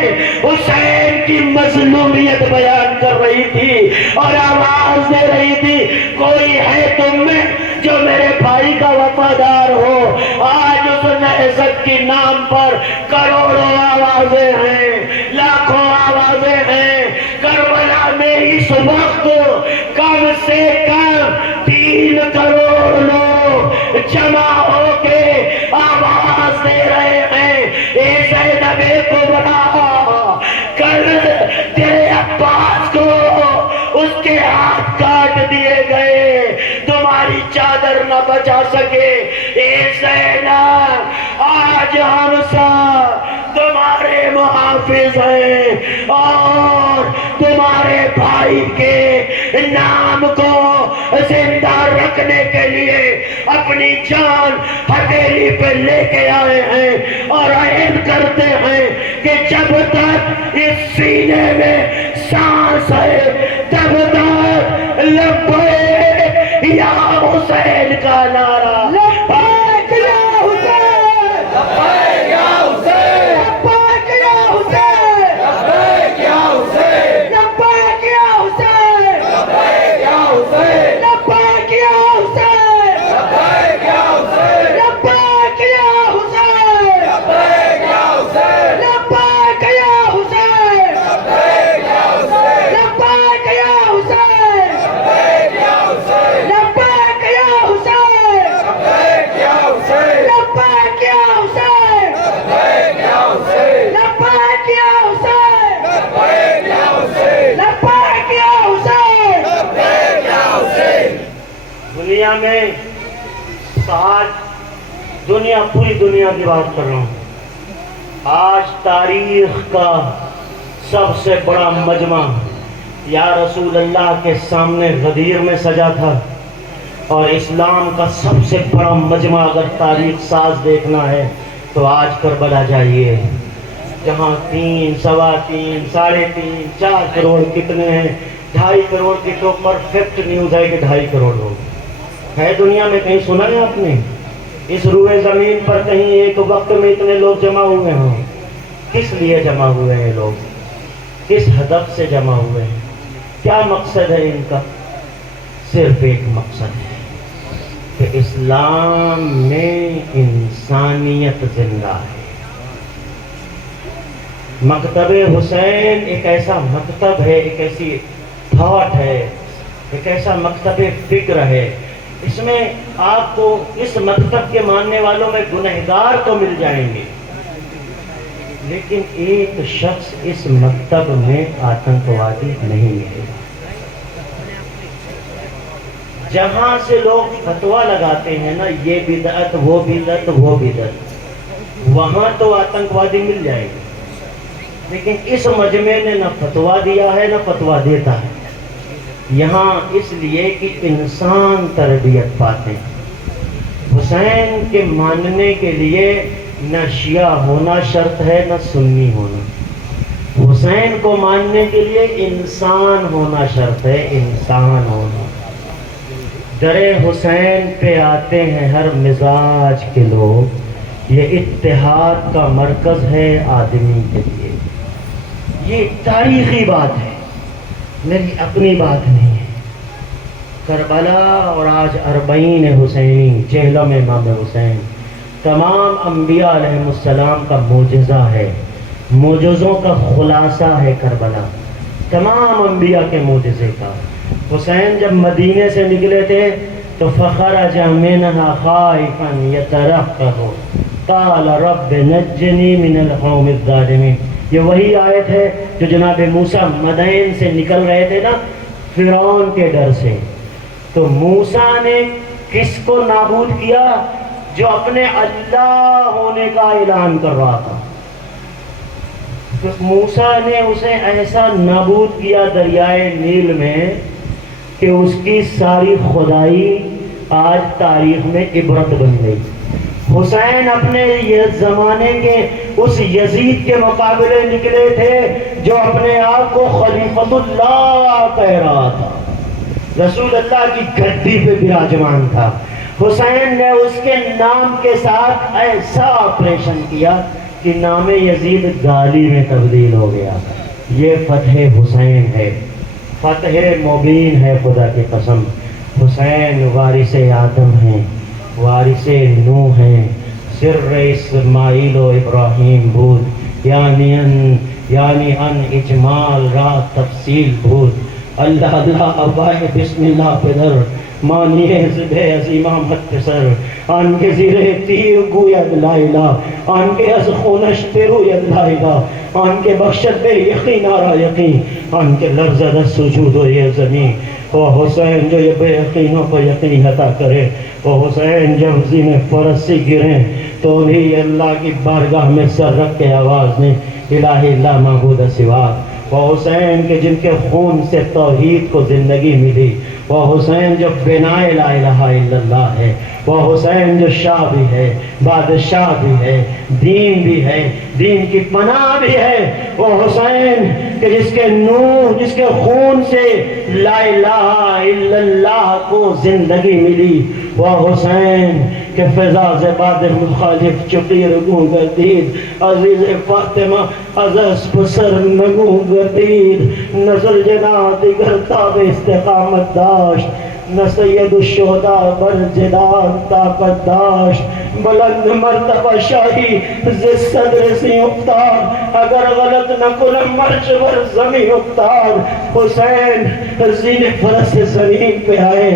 حسین کی مظلومیت بیان کر رہی تھی اور آواز دے رہی تھی، کوئی ہے تم میں جو میرے بھائی کا وفادار ہو؟ آج اس نہضت کی نام پر کروڑوں آوازیں ہیں، لاکھوں آوازیں ہیں. کربلا میں اس وقت کم سے کم 3 کروڑ لوگ جمع ہو کے آواز دے رہے ہیں، اے زینب کبریٰ، کل تیرے عباس کو اس کے ہاتھ کاٹ دیے گئے، تمہاری چادر نہ بچا سکے. اے زینب آج ہم سب تمہارے محافظ ہیں اور تمہارے بھائی کے نام کو زندہ رکھنے کے لیے اپنی جان ہتھیلی پہ لے کے آئے ہیں اور عہد کرتے ہیں کہ جب تک اس سینے میں سانس ہے تب تک لبیک یا حسین کا نعرہ. لبیک یا حسین، لبیک یا حسین، لبیک یا حسین، لبیک یا حسین، لبیک یا حسین، لبیک یا حسین، لبیک یا حسین، لبیک یا حسین، لبیک یا حسین، لبیک یا حسین، لبیک یا حسین، لبیک یا حسین، لبیک دنیا میں آج پوری دنیا کی بات کر رہا ہوں، آج تاریخ کا سب سے بڑا مجمع یا رسول اللہ کے سامنے غدیر میں سجا تھا، اور اسلام کا سب سے بڑا مجمع اگر تاریخ ساز دیکھنا ہے تو آج کربلا جائیے، جہاں 3، 3.25، 3.5، 4 کروڑ کتنے ہیں، 2.5 کروڑ کی تو پرفیکٹ نیوز ہے کہ 2.5 کروڑ لوگ ہے دنیا میں۔ کہیں سنا ہے آپ نے اس روئے زمین پر کہیں ایک وقت میں اتنے لوگ جمع ہوئے ہوں؟ کس لیے جمع ہوئے ہیں لوگ؟ کس ہدف سے جمع ہوئے ہیں؟ کیا مقصد ہے ان کا؟ صرف ایک مقصد ہے کہ اسلام میں انسانیت زندہ ہے۔ مکتب حسین ایک ایسا مکتب ہے، ایک ایسی تھاٹ ہے، ایک ایسا مکتب فکر ہے، اس میں آپ کو اس مکتب کے ماننے والوں میں گنہگار تو مل جائیں گے، لیکن ایک شخص اس مکتب میں آتنکوادی نہیں ہے۔ جہاں سے لوگ فتویٰ لگاتے ہیں نا، یہ بدعت، وہ بدعت، وہ بدعت، وہاں تو آتنکوادی مل جائے گا، لیکن اس مجمع نے نہ فتویٰ دیا ہے نہ فتویٰ دیتا ہے۔ یہاں اس لیے کہ انسان تربیت پاتے ہیں۔ حسین کے ماننے کے لیے نہ شیعہ ہونا شرط ہے نہ سنی ہونا، حسین کو ماننے کے لیے انسان ہونا شرط ہے، انسان ہونا۔ در حسین پہ آتے ہیں ہر مزاج کے لوگ، یہ اتحاد کا مرکز ہے آدمی کے لیے۔ یہ تاریخی بات ہے، میری اپنی بات نہیں ہے۔ کربلا اور آج 40 حسینی، چہلم امام حسین، تمام انبیاء علیہ السلام کا معجزہ ہے، معجزوں کا خلاصہ ہے کربلا، تمام انبیاء کے معجزے کا۔ حسین جب مدینے سے نکلے تھے تو فخرج منها خائفا يترقب قال رب نجنی من القوم الظالمین۔ یہ وہی آیت ہے جو جناب موسیٰ مدین سے نکل رہے تھے نا فرعون کے ڈر سے، تو موسیٰ نے کس کو نابود کیا؟ جو اپنے اللہ ہونے کا اعلان کر رہا تھا۔ تو موسیٰ نے اسے ایسا نابود کیا دریائے نیل میں کہ اس کی ساری خدائی آج تاریخ میں عبرت بن گئی۔ حسین اپنے زمانے کے اس یزید کے مقابلے نکلے تھے جو اپنے آپ کو خلیفۃ اللہ کہہ رہا تھا، رسول اللہ کی گدی پہ براجمان تھا۔ حسین نے اس کے نام کے ساتھ ایسا آپریشن کیا کہ نام یزید گالی میں تبدیل ہو گیا۔ یہ فتح حسین ہے، فتح مبین ہے، خدا کی قسم۔ حسین وارث آدم ہیں، وارث نوح ہیں، سر اسماعیل و ابراہیم بود، یعنی ان اجمال را تفصیل بود، اللہ اللہ ابائے بسم اللہ پدر، مانیے زبہ عظیمہ مت پسر، آن کے زیر تیر گوید لا الہ، آن کے از خونش تیروید لا الہ، آن کے بخشت بے یقین آرا یقین، آن کے لرزد سجود و یہ زمین۔ وہ حسین جو یہ بے یقینوں کو یقین عطا کرے، وہ حسین جب زین فرس سے گریں تو بھی اللہ کی بارگاہ میں سر رکھ کے آواز نے الہی لا معبود سوا۔ وہ حسین کے جن کے خون سے توحید کو زندگی ملی، وہ حسین جو بنائے لا الہ الا اللہ ہے، وہ حسین جو شاہ بھی ہے، بادشاہ بھی ہے، دین بھی ہے، دین کی پناہ بھی ہے، وہ حسین کہ جس کے نور، جس کے خون سے لا الہ الا اللہ کو زندگی ملی، وہ حسین کہ فضاز بادر مخالف چقیر گوں گردید، عزیز فاطمہ از پسر نگوں گردید، نظر جنا دیگر تاب استقامت داشت، نہ سید الشہداء بر جدار طاقت داشت، بلند مرتبہ شاہی زس صدر سی افتاد، اگر غلط نہ کنم مرچ بر زمین افتاد۔ حسین زین فرس زمین پہ آئے،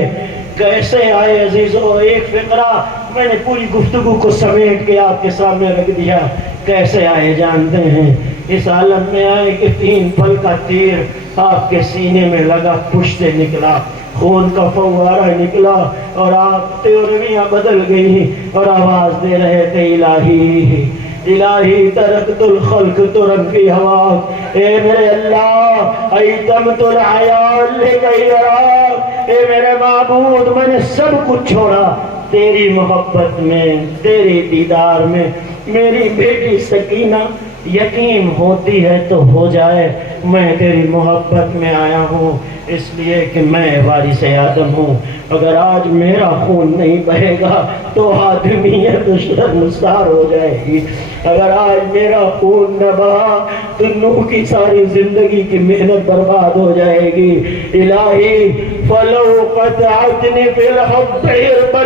کیسے آئے عزیزو؟ ایک فقرہ میں نے پوری گفتگو کو سمیٹ کے آپ کے سامنے رکھ دیا۔ کیسے آئے جانتے ہیں؟ اس حالت میں آئے کہ 3 پل کا تیر آپ کے سینے میں لگا، پشت سے نکلا، خون کا فوارہ نکلا اور آپ تیوریاں بدل گئی اور آواز دے رہے تھے الہی الہی ترکت الخلق ترک فی ہواک، اے میرے اللہ ایتمت العیال لکی یراک، اے میرے معبود میں نے سب کچھ چھوڑا تیری محبت میں، تیری دیدار میں۔ میری بیٹی سکینہ یتیم ہوتی ہے تو ہو جائے، میں تیری محبت میں آیا ہوں اس لیے کہ میں وارث آدم ہوں، اگر آج میرا خون نہیں بہے گا تو آدمیت شرمسار ہو جائے گی، اگر آج میرا خون نہ بہا تو نوح کی ساری زندگی کی محنت برباد ہو جائے گی۔ الہی فلو قطعتنی فی الحب عربا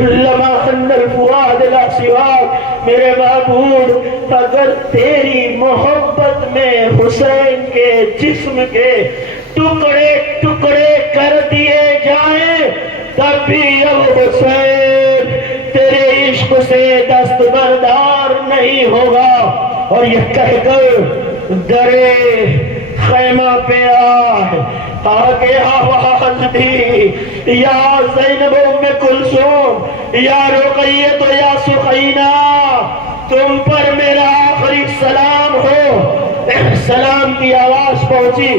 لما ان الفؤاد لا سواک، میرے معبود اگر تیری محبت میں حسین کے جسم کے ٹکڑے ٹکڑے کر دیے جائیں تب بھی اب حسین تیرے عشق سے دستبردار نہیں ہوگا۔ اور یہ کہہ کر درے خیمہ پہ آگے آواز دی، یا زینب ام کلثوم، یا رقیہ تو یا سخینہ، تم پر میرا آخری سلام ہو۔ سلام کی آواز پہنچی،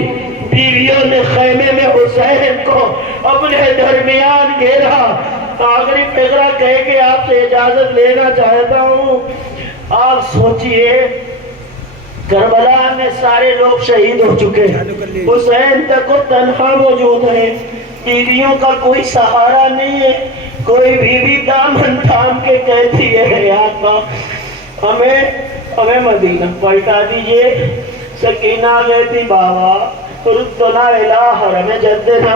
بیویوں نے خیمے میں حسین کو اپنے درمیان گھیرا۔ آخری فقرہ کہہ کے آپ سے اجازت لینا چاہتا ہوں۔ آپ سوچئے کربلا میں سارے لوگ شہید ہو چکے، حسین تک وہ تنہا موجود ہے، بیویوں کا کوئی سہارا نہیں ہے، کوئی بیوی دامن تھام کے کہتی ہے یا آقا ہمیں مدینہ پلٹا دیجئے۔ سکینہ کہتی بابا ردنا الہ حرم جدنا،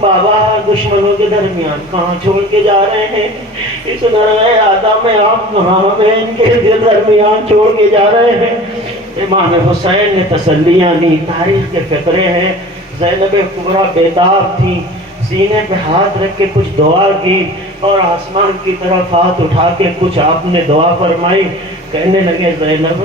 بابا دشمنوں کے درمیان کہاں چھوڑ کے جا رہے ہیں، اس نرغے آدم میں آپ کہاں ہمیں ان کے درمیان چھوڑ کے جا رہے ہیں۔ امام حسین نے تسلیاں دی، تاریخ کے فقرے ہیں۔ زینب کبریٰ بیدار تھی، سینے پہ ہاتھ رکھ کے کچھ دعا کی اور آسمان کی طرف ہاتھ اٹھا کے کچھ آپ نے دعا فرمائی۔ کہنے لگے زینب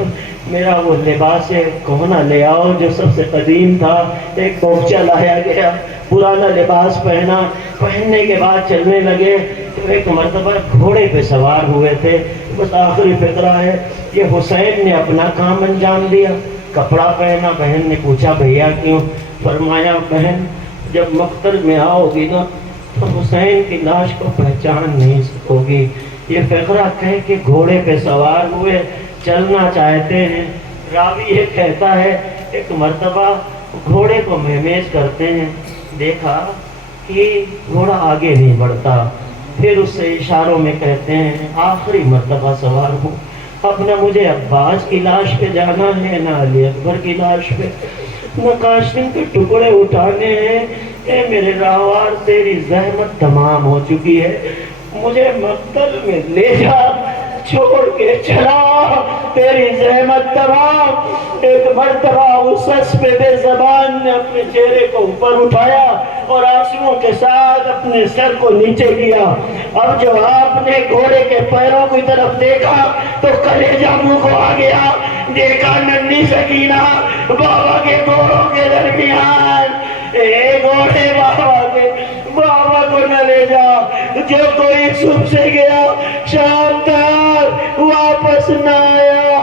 میرا وہ لباس کہنا لے آؤ جو سب سے قدیم تھا، ایک بوچہ لایا گیا، پرانا لباس پہنا، پہننے کے بعد چلنے لگے تو ایک مرتبہ گھوڑے پہ سوار ہوئے تھے۔ بس آخری فقرہ ہے، یہ حسین نے اپنا کام انجام دیا، کپڑا پہنا۔ بہن نے پوچھا بھیا کیوں؟ فرمایا بہن جب مقتل میں آؤ گی نا تو حسین کی لاش کو پہچان نہیں سکوگی۔ یہ فقرہ کہہ کہ گھوڑے پہ سوار ہوئے، چلنا چاہتے ہیں۔ راوی یہ کہتا ہے ایک مرتبہ گھوڑے کو مہمیز کرتے ہیں، دیکھا کہ گھوڑا آگے نہیں بڑھتا، پھر اس سے اشاروں میں کہتے ہیں آخری مرتبہ سوار ہوں، اب نہ مجھے عباس کی لاش پہ جانا ہے نہ علی اکبر کی لاش پہ، نہ قاسم کے ٹکڑے اٹھانے ہیں۔ اے میرے راہوار تیری زحمت تمام ہو چکی ہے، مجھے مقتل میں لے جا، چھوڑ کے چلا، تیری زحمت تمام۔ ایک مرتبہ اس پہ بے زبان نے اپنے چہرے کو اوپر اٹھایا اور آنسوؤں کے ساتھ اپنے سر کو نیچے کیا۔ اب جب آپ نے گھوڑے کے پیروں کی طرف دیکھا تو کلیجہ منہ کو آ گیا، دیکھا ننھی سکینہ بابا کے گھوڑوں کے درمیان۔ اے گھوڑے بابا کو نہ لے جا، جو کوئی صبح سے گیا شام تک واپس نہ آیا۔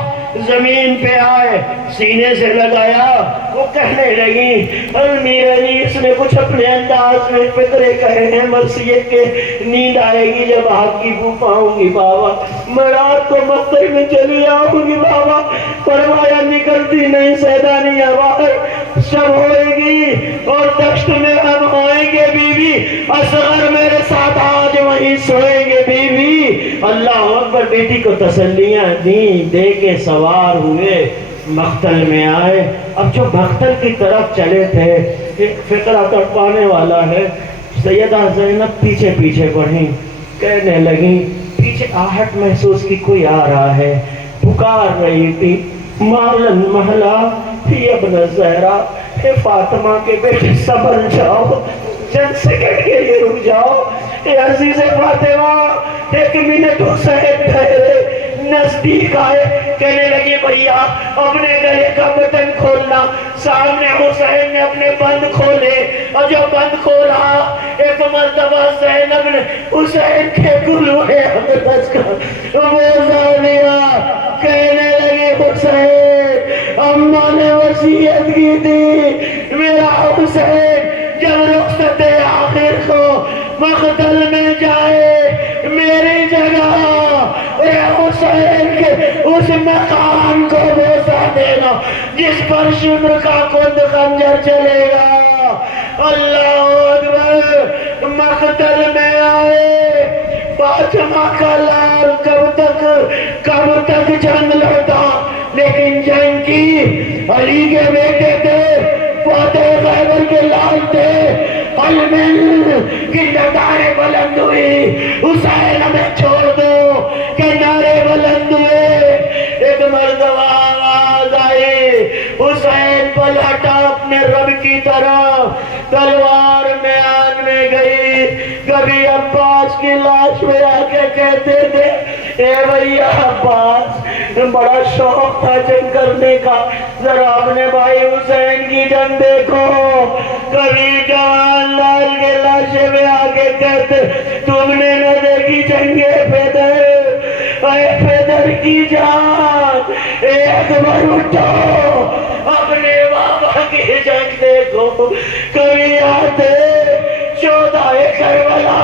زمین پہ آئے، سینے سے لگایا، وہ کہنے لگی میرے اس نے کچھ اپنے انداز میں فکرے کہے ہیں، مرثیت کے نیند آئے گی جب آگ کی بو پاؤں گی بابا، میں رات کو مقتل میں چلی آؤں گی بابا۔ فرمایا نکلتی نہیں سیدانی آواز سب ہوئے گی اور دشت میں ہم ہوئیں گے بیوی، اصغر میرے ساتھ آج وہیں سوئیں گے بیوی۔ اللہ اکبر۔ بیٹی کو تسلیاں دیں، دے کے سوار ہوئے، مقتل میں آئے۔ اب جو مقتل کی طرف چلے تھے، ایک فقرہ تڑپانے والا ہے، سیدہ زینب پیچھے پیچھے بڑھیں، کہنے لگیں پیچھے آہٹ محسوس کی کوئی آ رہا ہے، پکار رہی تھی مالن محلہ فی ابن زہرا، اے فاطمہ کے بیٹے سنبھل جاؤ، چند سیکنڈ کے لیے رک جاؤ، اے عزیز فاطمہ ایک منٹ حسین ٹھہرے، نزدیک آئے، کہنے لگی بھیا اپنے گلے کا بٹن کھولنا. سامنے حسین نے اپنے بند کھولے اور جو بند کھولا ایک مرتبہ زینب نے حسین کے گلوے اقدس کا بوسہ لیا. کہنے لگی حسین اماں نے وصیت کی تھی میرا حسین جب رخصت آخر کو مقتل میں جائے میری جگہ اے حسین کے اس مقام کو بوسہ دینا جس پر شمر کا کند خنجر چلے گا. اللہ اکبر. مقتل میں آئے. فاطمہ کا لال کب تک جنگ لڑتا لیکن جنگ کی علی کے بیٹے تھے فاتح خیبر کے لال تھے. کی نعرے بلند ہوئی حسین ہمیں چھوڑ دو کہ نعرے بلند ہوئے. ایک مرتبہ آواز آئی حسین پلٹا اپنے رب کی طرف تلوار میان میں گئی. کبھی عباس کی لاش میں آ کے کہتے تھے اے بھیا عباس بڑا شوق تھا جنگ کرنے کا ذرا اپنے بھائی حسین کی جنگ دیکھو. کبھی جوان لال کے لاشے میں آگے کہتے تم نے نہ دیکھی جنگے پیدر اے پیدر کی جان اے اکبر اٹھو اپنے بابا کی جنگ دیکھو. کبھی آتے شہداء کربلا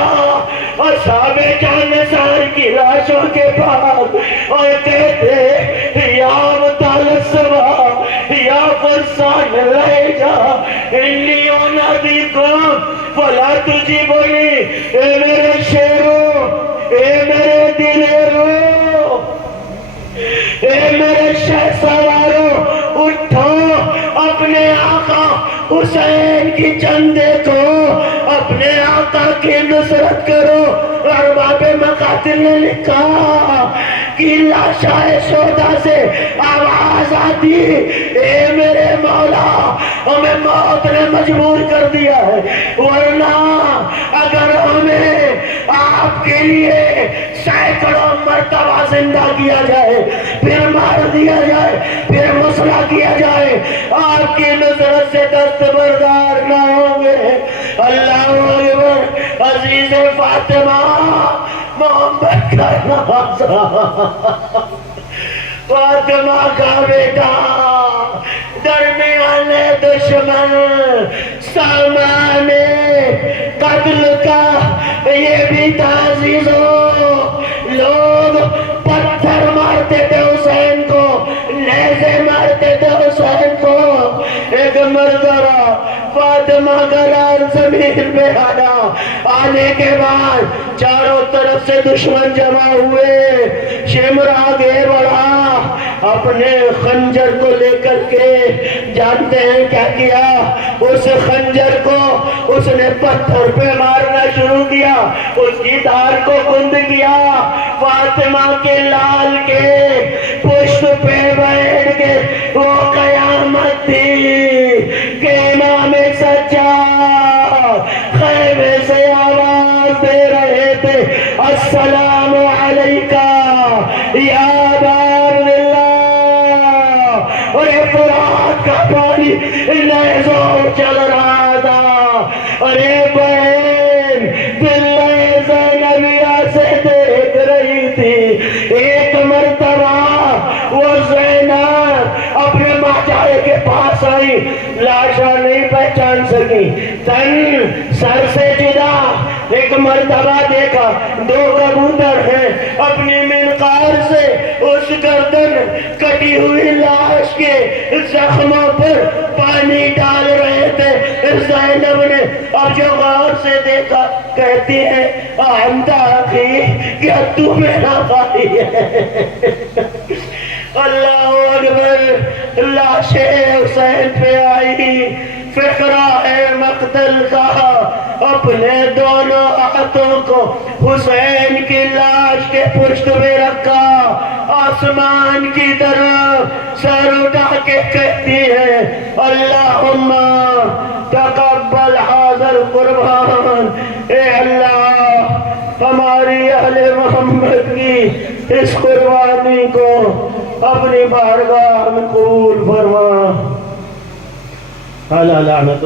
اصحاب جانسار کی لاشوں کے پاس اور کہتے یا مطال السما یا فرسان لے جا انی انادیکم فلا تجیبونی. اے میرے شیرو اے میرے دلیرو اے میرے شہ سوارو اٹھو اپنے آقا حسین کی جنگ دیکھو اپنے آقا کی نصرت کرو. ارباب مقاتل نے لکھا کہ لاشائے شہداء سے آواز آتی اے میرے مولا ہمیں موت نے مجبور کر دیا ہے ورنہ اگر ہمیں آپ کے لیے سینکڑوں مرتبہ زندہ کیا جائے پھر مار دیا جائے پھر مسلح کیا جائے آپ کی نصرت سے دستبردار نہ ہوں گے. اللہ اکبر. عزیز فاطمہ محمد کا نواسا فاطمہ کا بیٹا درمیان دشمن سامان قتل کا یہ بھی تعزیزوں لوگ پتھر مارتے تھے حسین کو نیزے مارتے تھے حسین کو. ایک مرتبہ فاطمہ کا لال زمین پہ آنے کے بعد چاروں طرف سے دشمن جمع ہوئے. شمر آگے بڑھا اپنے خنجر کو لے کر کے جانتے ہیں کیا کیا اس خنجر کو اس نے پتھر پہ مارنا شروع کیا اس کی دھار کو گند کیا. فاطمہ کے لال کے پشت پہ بیٹھ کے وہ قیامت تھی کہ امام سجاد خیمے سے آواز دے رہے تھے السلام علیکہ یا باب اللہ. اور فرات کا پانی نیزوں چل رہا تھا. ارے بہن دل زینبیہ سے دیکھ رہی تھی. ایک مرتبہ وہ زینب اپنے ماجائے کے پاس آئی لاشا نہیں پہچان سکی تن سر سے جدا. ایک مرتبہ دیکھا دو کبوتر ہیں اپنی منقار سے اس گردن کٹی ہوئی لاش کے زخموں پر پانی ڈال رہے تھے. زینب نے اب جو غور سے دیکھا کہتی ہے احمدہ اخی کیا تو میرا بھائی ہے. اللہ اکبر. لاش حسین پہ آئی فکرہ ہے مقتل کا اپنے دونوں ہاتھوں کو حسین کی لاش کے پشت میں رکھا آسمان کی طرف سر اٹھا کے کہتی ہے اللہم تقبل هذا القربان. اے اللہ ہماری اہل محمد کی اس قربانی کو اپنی بارگاہ میں قبول فرما. اعلیٰ لعنت